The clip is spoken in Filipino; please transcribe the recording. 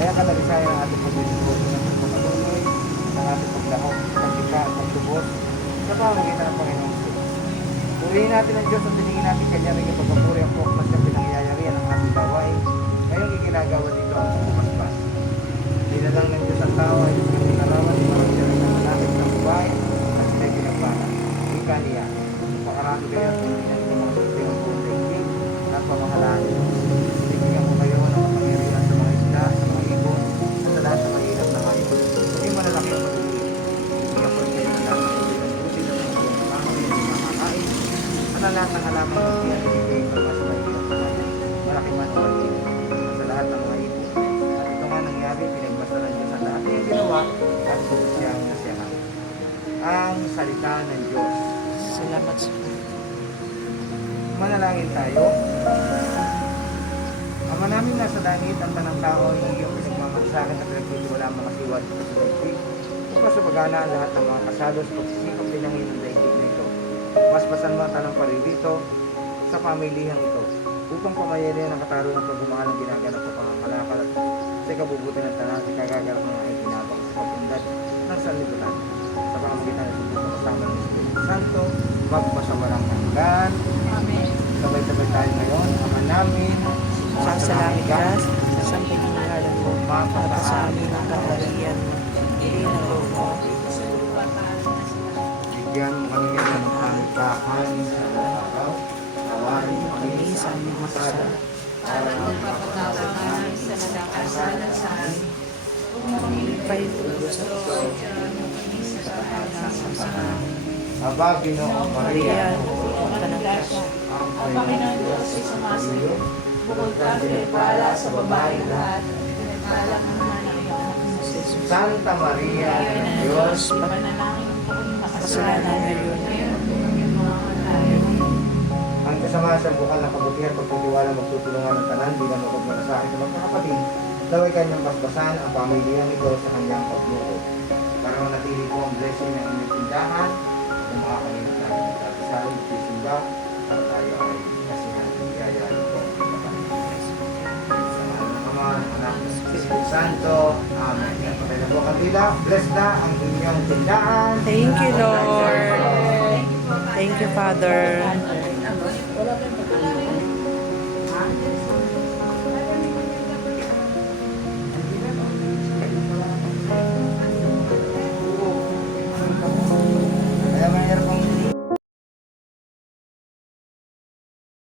Kaya kalalisay ang ating pagbibigo ng pagpatuloy, ng ating paglahok, pagkika at pagtubos sa pamamagitan ng Panginoong Diyos. Purihin natin ang Diyos at diningin natin kanya rin yung pagpapuri ang poklas ng pinangyayarihan ng ating gawain. Ngayong iginagawa dito ang pagpapaspas. Dinalang ng Diyos ang tao ay kanyang narawan ni Marang siya ng malapit ng babae at sila'y pinagpala. Ika niya, pakarami kayo at pilihan ng mga sulti ng buong daigdig at pamahalaan. Bigyan ko kayo ng kapangyarihan sa mga isda, sa mga ibon, at sa lahat ng mahirap na kayo. Hindi malalaki ang pagiging. Bigyan ko kayo ng lahat ng pagiging buti na mga pangangin ng mga kakain. At ang lahat ng halamang magbiyan ng ibig ng mas mahirap na kayo. Malaki man ang pagiging sa lahat ng mga ibon. At ito nga nangyari, pinagbasta ng Diyos ang lahat ng ginawa at siyang nasiyahan. Ang salita ng Diyos. Salamat sa Manalangin tayo. Ama namin nasa langit, ang tanang tao ay iyong pinagmamalasakit at pinagtitiwala ang mga siwat sa daigdig. Upang sa pagana ang lahat ng mga kasalo sa pagsisikap din ng iyong daigdig na ito. Paspasan mo ang tanang paririto sa pamilihang ito. Upang pamayarin ang katarungan pagmamahal ng ginaganap sa pangangalakal at sa ikabubuti ng tanang sa kagagarap ng ay ginabang sa pagpundat ng sanlibutan. Sa pamamagitan ng subukan kasama ng Espiritu Santo, magpasawalang hanggan. Amen. Sabay-sabay tayo ngayon, Ama namin, salamin ka, sa pinangalan mo, at sa amin ang kahalagahan mo. Hindi na loob mo. bigyan mo kami ng kakanin sa araw. Awarin mo kami sa aming masala. Para magpapatawad namin sa nagkakasalan sa amin. Huwag mo kami ipahintulot sa kami sa kahalang. Aba, Ginoong Maria, ang Panginoon Diyos ay sumasiyo. Bukod ka pinagpala sa babae lahat, pinagpala ng naman ang iyong Jesus. Santa Maria, Diyos, Panalangin po Kasalanan ngayon. ang kasama sa bukal ng kabutihan pagtitiwala magtutulungan ng tanan bilang mapagmalasakin ng magkakapatid, laway kanyang basbasan ang pamilyang ito sa kanyang pagluto. Para manatili po ang blessing ng inyong tindahan, ng mga kanina natin nagsasalong magsisimba, para tayo ay kasihan ng biyaya ng Panginoon. Sa mahal ng Ama, ng Anak, ng Espiritu Santo. Amen. Patay na po ang kandila. Bless na ang inyong tindahan. Thank you, Lord. Thank you, Thank you, Father.